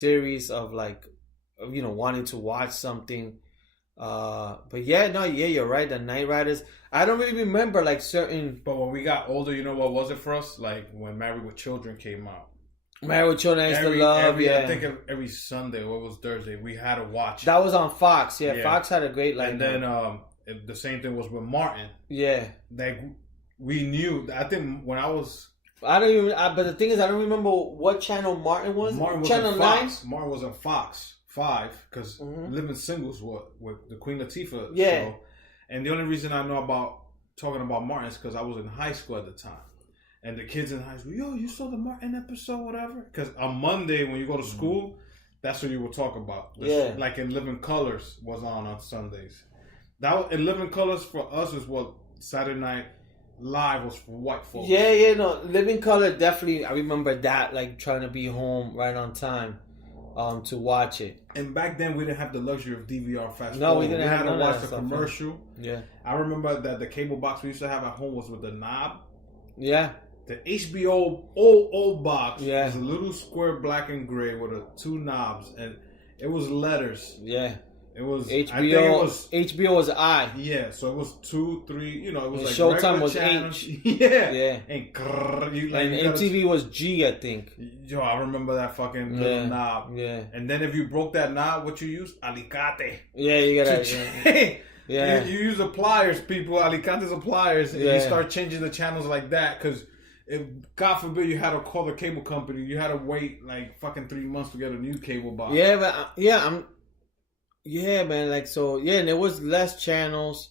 series of like, wanting to watch something. But yeah, no, yeah, you're right. The Night Riders. I don't really remember like certain. But when we got older, you know what was it for us? Like when Married with Children came out. Married with Children, I used to love. Yeah, I think every Sunday, what was Thursday, we had to watch. That was on Fox. Yeah, Fox had a great like. And then the same thing was with Martin. Yeah, like we knew. I think when I was. I don't even. But the thing is, I don't remember what channel Martin was. Martin was Channel 9. Martin was on Fox 5 because Living Singles with the Queen Latifah yeah. show. And the only reason I know about talking about Martin is because I was in high school at the time. And the kids in high school, yo, you saw the Martin episode, whatever? Because on Monday when you go to school, that's what you will talk about. Like in Living Colors was on Sundays. In Living Colors for us is what Saturday Night Live was for white folks. Yeah, no, Living Color definitely. I remember that, like trying to be home right on time, to watch it. And back then we didn't have the luxury of DVR fast. No, we didn't. We have had to watch the stuff, commercial. Yeah, I remember that the cable box we used to have at home was with the knob. Yeah. The HBO old box was a little square black and gray with 2 knobs, and it was letters. Yeah. It was HBO. I think it was HBO was I. Yeah, so it was 2, 3. It was and like Showtime was channels. H. Yeah. And MTV was G, I think. Yo, I remember that fucking little knob. Yeah. And then if you broke that knob, what you used? Alicate. Yeah, you gotta. Yeah. You use the pliers, people. Alicate's the pliers, and you start changing the channels like that because. If God forbid you had to call the cable company, you had to wait like fucking 3 months to get a new cable box. Yeah, but man. Like so, and there was less channels,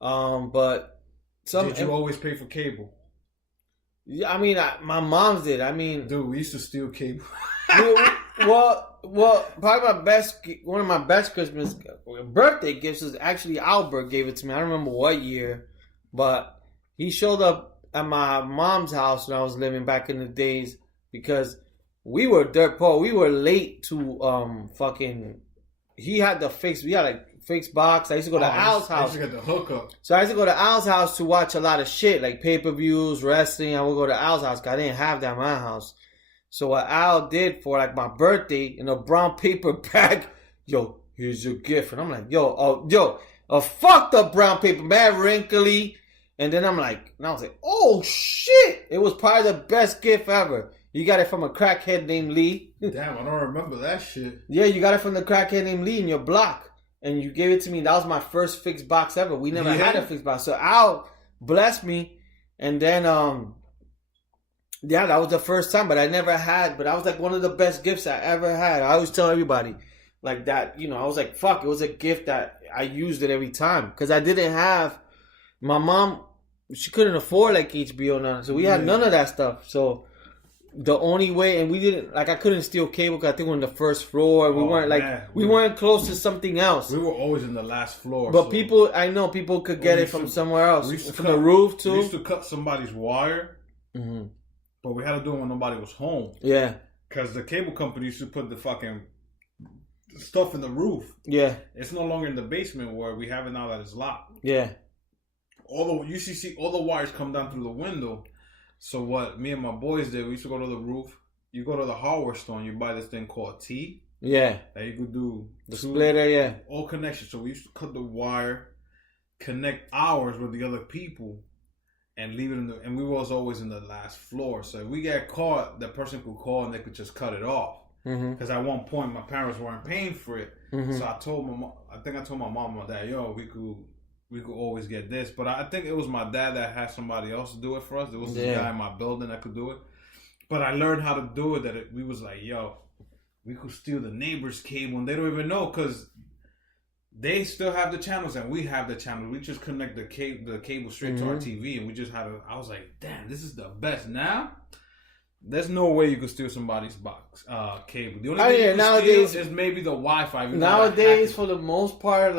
but did you always pay for cable? Yeah, I mean, my mom's did. I mean, dude, we used to steal cable. well, probably one of my best Christmas birthday gifts was actually Albert gave it to me. I don't remember what year, but he showed up at my mom's house when I was living back in the days because we were dirt poor. We were late to he had we had a fixed box. I used to go to Al's house. I used to get the hookup. So I used to go to Al's house to watch a lot of shit like pay-per-views, wrestling. I would go to Al's house because I didn't have that in my house. So what Al did for like my birthday in a brown paper bag, yo, here's your gift. And I'm like, a fucked up brown paper bag, wrinkly. And then I was like, oh shit! It was probably the best gift ever. You got it from a crackhead named Lee. Damn, I don't remember that shit. Yeah, you got it from the crackhead named Lee in your block. And you gave it to me. That was my first fixed box ever. We never had a fixed box. So Al blessed me. And then, that was the first time. But I never had. But that was like one of the best gifts I ever had. I always tell everybody like that. I was like, fuck. It was a gift that I used it every time. Because I didn't have... My mom, she couldn't afford like HBO now, so we had none of that stuff. So the only way, and we didn't I couldn't steal cable because I think we were on the first floor. We weren't close to something else. We were always in the last floor. But I know people could get it from somewhere else, from the roof too. We used to cut somebody's wire, but we had to do it when nobody was home. Yeah, because the cable company used to put the fucking stuff in the roof. Yeah, it's no longer in the basement where we have it now that it's locked. Yeah. You see all the wires come down through the window. So what me and my boys did, we used to go to the roof. You go to the hardware store and you buy this thing called T. Yeah. That you could do the splitter, yeah. All connections. So we used to cut the wire, connect ours with the other people, and leave it and we was always in the last floor. So if we get caught, the person could call and they could just cut it off. Because at one point my parents weren't paying for it. So I told my mom and my dad, yo, we could always get this. But I think it was my dad that had somebody else do it for us. There was this guy in my building that could do it. But I learned how to do it, we was like, yo, we could steal the neighbor's cable and they don't even know because they still have the channels and we have the channels. We just connect the cable straight to our TV and we just had I was like, damn, this is the best. Now, there's no way you could steal somebody's box cable. The only thing you can steal is maybe the Wi-Fi. Nowadays, for the most part,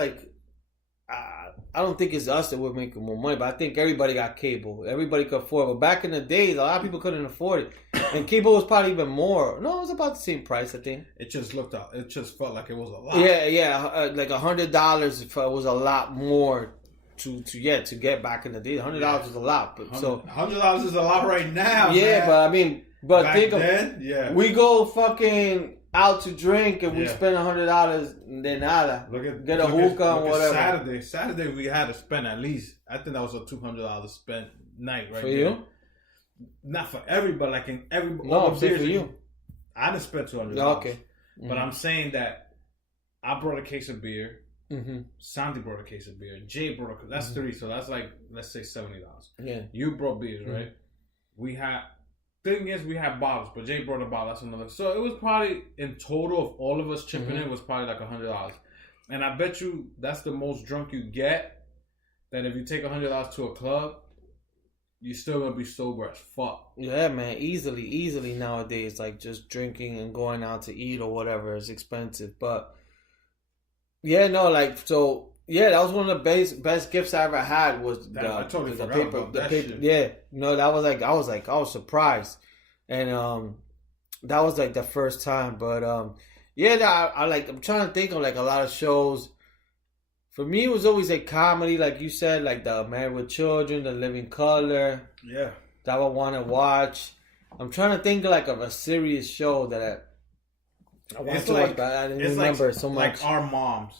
I don't think it's us that we're making more money, but I think everybody got cable. Everybody could afford it. But back in the days, a lot of people couldn't afford it. And cable was probably even more. No, it was about the same price, I think. It just felt like it was a lot. Yeah. Like $100 was a lot more to get back in the day. $100 was a lot. But $100 is a lot right now. Yeah, man. but I mean, back think then, we go fucking out to drink and we spend $100 de nada. Get a hookah or whatever. Saturday we had to spend at least. I think that was a $200 spent night right for there. you. Not for everybody, like in every. No, I'm saying for you. I didn't spend $200. Okay, but I'm saying that I brought a case of beer. Mm-hmm. Sandy brought a case of beer. Jay brought a. That's three, so that's like let's say $70. Yeah, you brought beers, right? We had. Thing is, we had bottles, but Jay brought a bottle. That's another. So it was probably in total of all of us chipping in was probably like $100. And I bet you that's the most drunk you get. That if you take $100 to a club, you're still gonna be sober as fuck. Yeah, man, easily nowadays. Like just drinking and going out to eat or whatever is expensive. But yeah, no, like so. Yeah, that was one of the best gifts I ever had was I totally the forgot paper. about The that paper. shit. Yeah, no, that was like I was surprised, and that was like the first time. But yeah, I'm trying to think of like a lot of shows. For me, it was always a comedy, like you said, like the Married with Children, The Living Color. Yeah, that I want to watch. I'm trying to think like of a serious show that I watched but I didn't remember so much. Like our moms.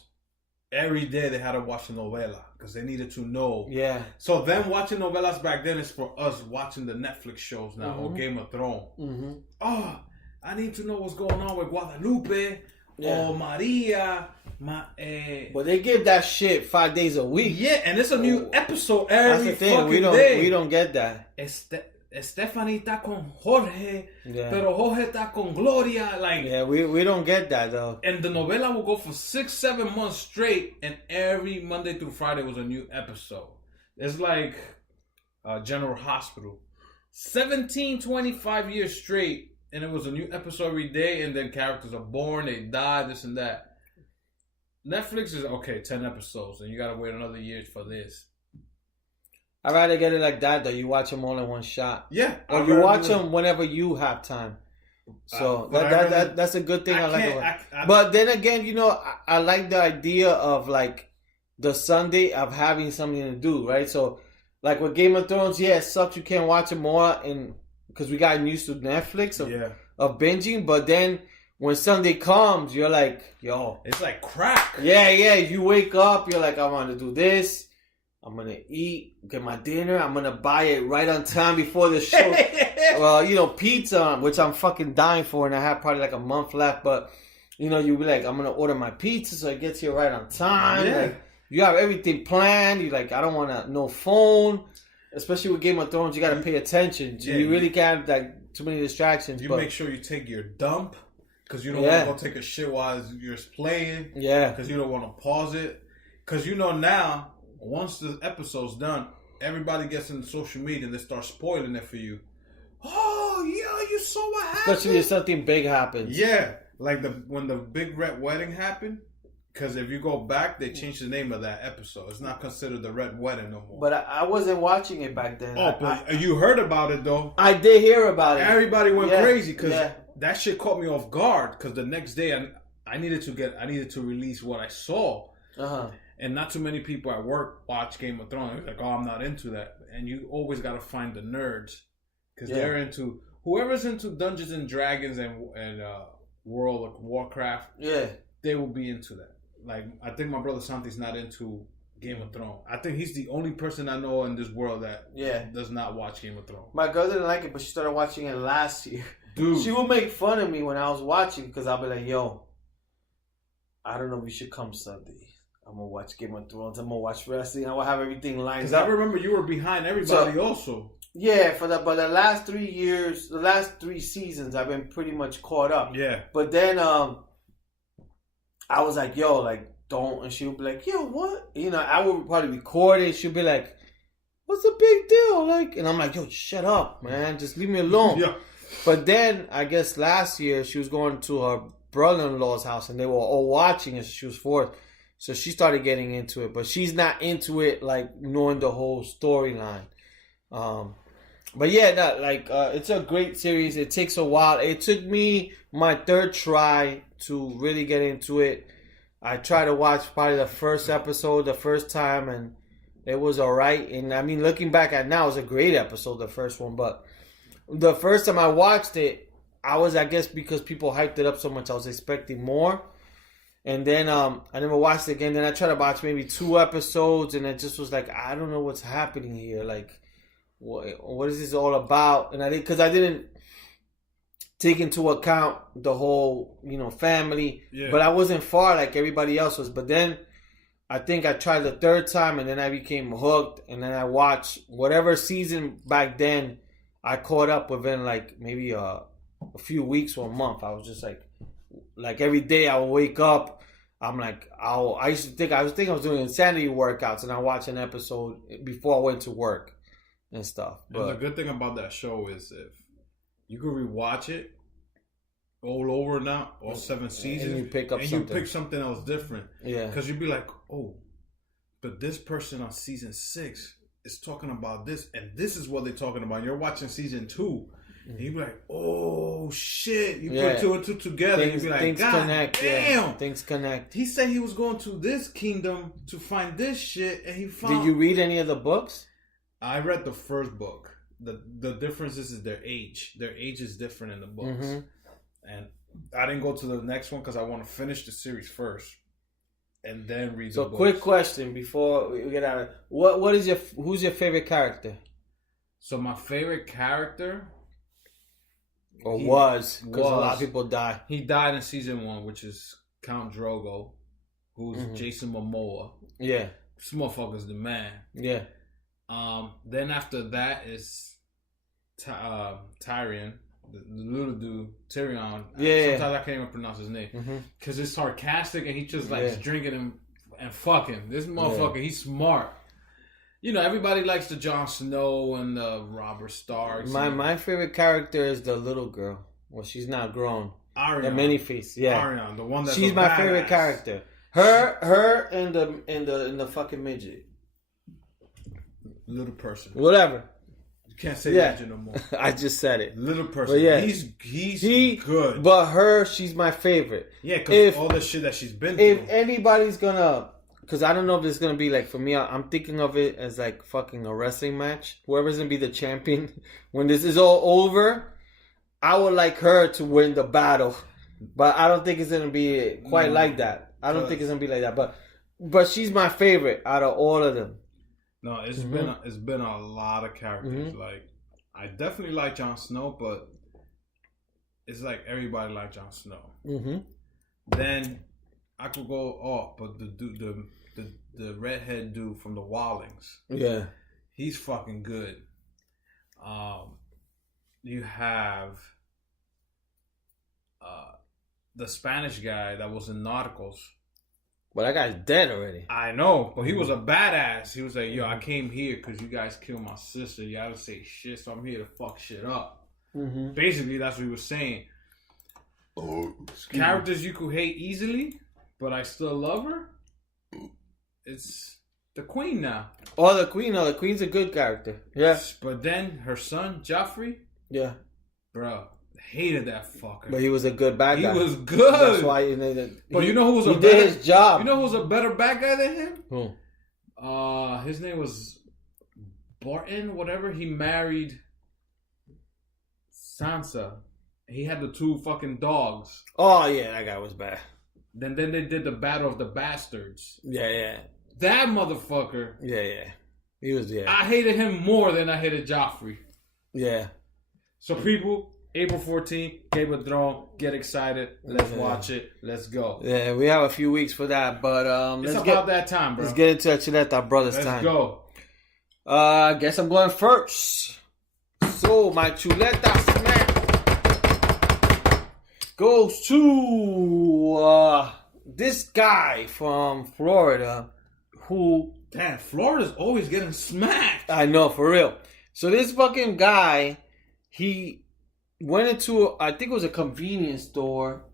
Every day they had to watch a novela because they needed to know. Yeah. So them watching novelas back then is for us watching the Netflix shows now or Game of Thrones. Mm-hmm. Oh, I need to know what's going on with Guadalupe or Maria. But they give that shit 5 days a week. Yeah, and it's a new episode every fucking day. We don't get that. Stephanie está con Jorge, pero Jorge está con Gloria. Like, yeah, we don't get that though. And the novela will go for 6-7 months straight, and every Monday through Friday was a new episode. It's like General Hospital, 25 years straight, and it was a new episode every day. And then characters are born, they die, this and that. Netflix is 10 episodes, and you gotta wait another year for this. I'd rather get it like that, though. You watch them all in one shot. Yeah. Or you watch them whenever you have time. So that's a good thing. I like it. But then again, you know, I like the idea of like the Sunday of having something to do, right? So like with Game of Thrones, yeah, it sucks you can't watch it more because we got used to Netflix of binging. But then when Sunday comes, you're like, yo. It's like crack. Yeah. You wake up, you're like, I want to do this. I'm going to eat, get my dinner. I'm going to buy it right on time before the show. Well, you know, pizza, which I'm fucking dying for, and I have probably like a month left. But, you know, you be like, I'm going to order my pizza so it gets here right on time. Yeah. Like, you have everything planned. You're like, I don't want no phone. Especially with Game of Thrones, you got to pay attention. So you really can't have like too many distractions. You make sure you take your dump because you don't want to go take a shit while you're playing. Yeah. Because you don't want to pause it. Because you know now, once the episode's done, everybody gets into social media and they start spoiling it for you. Oh, yeah, you saw what happened. Especially if something big happens. Yeah, like when the big red wedding happened. Because if you go back, they changed the name of that episode. It's not considered the red wedding no more. But I wasn't watching it back then. Oh, but you heard about it though. I did hear about it. Everybody went crazy because that shit caught me off guard. Because the next day I needed to release what I saw. And not too many people at work watch Game of Thrones. Like, oh, I'm not into that. And you always got to find the nerds. Because they're into... Whoever's into Dungeons and Dragons and World of Warcraft, they will be into that. Like, I think my brother Santi's not into Game of Thrones. I think he's the only person I know in this world that does not watch Game of Thrones. My girl didn't like it, but she started watching it last year. Dude. She would make fun of me when I was watching because I'll be like, yo, I don't know if we should come Sunday. I'm going to watch Game of Thrones. I'm going to watch wrestling. I will have everything lined up. Because I remember you were behind everybody also. Yeah, but the last 3 years, the last 3 seasons, I've been pretty much caught up. Yeah. But then I was like, yo, like, don't. And she would be like, yo, what? You know, I would probably record it. She'd be like, what's the big deal? Like, and I'm like, yo, shut up, man. Just leave me alone. Yeah. But then, I guess last year, she was going to her brother-in-law's house, and they were all watching, and she was forced. So she started getting into it, but she's not into it like knowing the whole storyline. But yeah, it's a great series. It takes a while. It took me my 3rd try to really get into it. I tried to watch probably the first episode the first time, and it was alright. And I mean, looking back at it now, it was a great episode, the first one. But the first time I watched it, I guess because people hyped it up so much, I was expecting more. And then I never watched it again. Then I tried to watch maybe 2 episodes, and it just was like, I don't know what's happening here. Like, what is this all about? And I didn't take into account the whole, family. Yeah. But I wasn't far like everybody else was. But then I think I tried the 3rd time, and then I became hooked. And then I watched whatever season back then I caught up within like maybe a few weeks or a month. I was just like every day I would wake up. I'm like, I was thinking I was doing insanity workouts, and I watch an episode before I went to work and stuff. But and the good thing about that show is if you can rewatch it all over now, all 7 seasons, and you pick something else different. Yeah, because you'd be like, oh, but this person on season 6 is talking about this, and this is what they're talking about. You're watching season 2. And you'd be like, oh, shit. You put 2 and 2 together. You'd be like, God connect, damn. Yeah. Things connect. He said he was going to this kingdom to find this shit, and he found... Did you read any of the books? I read the first book. The difference is their age. Their age is different in the books. Mm-hmm. And I didn't go to the next one because I want to finish the series first. And then read the books. So, quick question before we get out of it. Who's your favorite character? So, my favorite character... Because a lot of people die. He died in season 1, which is Count Drogo, who's Jason Momoa. Yeah. This motherfucker's the man. Yeah. Then after that is Tyrion, the little dude, Tyrion. Yeah. Sometimes I can't even pronounce his name. Because it's sarcastic and he just likes drinking and fucking. This motherfucker, he's smart. Everybody likes the Jon Snow and the Robert Starks. My favorite character is the little girl. Well, she's not grown. Arya. The mini face. Yeah. Arya, the one that's she's my badass. favorite character. Her and the fucking midget. Little person. Whatever. You can't say midget no more. I just said it. Little person. But yeah, he's good. But she's my favorite. Yeah, because all the shit that she's been through. If anybody's gonna... Because I don't know if it's going to be like, for me, I'm thinking of it as like fucking a wrestling match. Whoever's going to be the champion, when this is all over, I would like her to win the battle. But I don't think it's going to be quite like that. I don't think it's going to be like that. But she's my favorite out of all of them. No, it's been a lot of characters. Like, I definitely like Jon Snow, but it's like everybody like Jon Snow. Then I could go off, but the redhead dude from the Wallings, he's fucking good. You have the Spanish guy that was in Narcos. Well, that guy's dead already. I know, but he was a badass. He was like, yo, I came here because you guys killed my sister. Y'all don't say shit, so I'm here to fuck shit up. Basically, that's what he was saying. Characters you could hate easily, but I still love her. It's the Queen now. Oh, the Queen. No, the Queen's a good character. Yeah. But then her son, Joffrey. Yeah. Bro, hated that fucker. But he was a good bad guy. He was good. That's why but you know who was did his job. You know who was a better bad guy than him? Who? His name was Barton, whatever. He married Sansa. He had the 2 fucking dogs. Oh, yeah, that guy was bad. Then they did the Battle of the Bastards. Yeah. That motherfucker. Yeah. He was, I hated him more than I hated Joffrey. Yeah. So people, April 14th, Game of Thrones, get excited. Let's watch it. Let's go. Yeah, we have a few weeks for that, but it's about that time, bro. Let's get into Chuleta Brothers time. Let's go. I guess I'm going first. So my Chuleta smack goes to this guy from Florida who... Damn, Florida's always getting smacked. I know, for real. So this fucking guy, he went into, I think it was a convenience store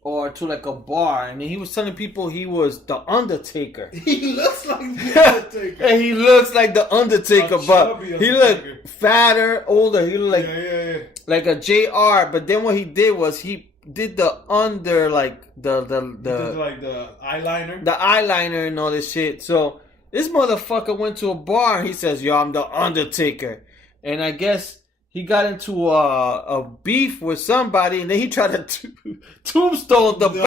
or to like a bar, and he was telling people he was the Undertaker. He looks like the Undertaker. And he looks like the Undertaker, but he looked fatter, older. He looked like like a JR. But then what he did was he did the under, like the eyeliner and all this shit. So this motherfucker went to a bar and he says, "Yo, I'm the Undertaker," and I guess he got into a beef with somebody, and then he tried to tombstone the